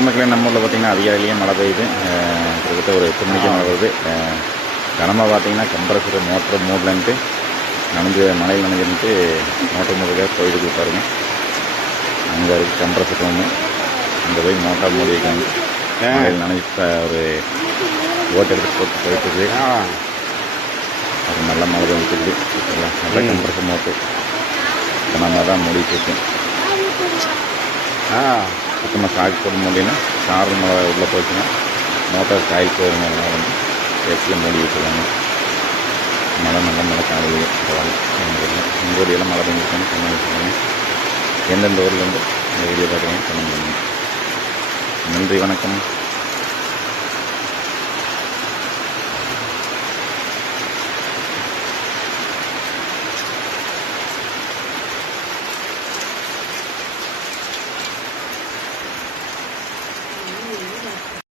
மக்களே நம்ம ஊரில் பார்த்திங்கன்னா அதிகாலையிலேயே மழை பெய்யுது. கிட்டத்தட்ட ஒரு 8 மணிக்கு மழை வருது. கனமாக பார்த்திங்கன்னா கம்ப்ரஸர் மோட்ரு மூடலன்ட்டு மழையில் நனைஞ்சிட்டு மோட்டர் மூடுறதுக்காக கோயிலுக்கு பாருங்க. அங்கே இருக்குது கம்ப்ரஸர் ரூமு. அங்கே போய் மோட்டார் மூடி வைக்காங்க. மழையில் நனைஞ்சி ஒரு ஓட்டு எடுத்து போட்டு போயிட்டுருக்கு. அது நல்லா மழை பெஞ்சிட்டு நல்லா கம்ப்ரஸர் மோட்ரு நம்ம தான் மூடிட்டு இருக்கு. சுத்தமாக சாக்கு போட முடியும்னா சாரல் மழை உள்ளே போச்சுன்னா மோட்டார் காயில் போயிருந்தா வந்து ஏசியில் மூடி வச்சுருவாங்க. மழை நல்லா மழை காலையிலேயே பரவாயில்ல. எங்கள் ஊரியெல்லாம் மழை பெஞ்சிருக்காங்க. கம்மி வச்சுருக்காங்க. எந்தெந்த ஊர்லேருந்து இந்த வீடியோ பார்க்குறீங்க கமெண்ட் பண்ணுங்கள். நன்றி, வணக்கம்.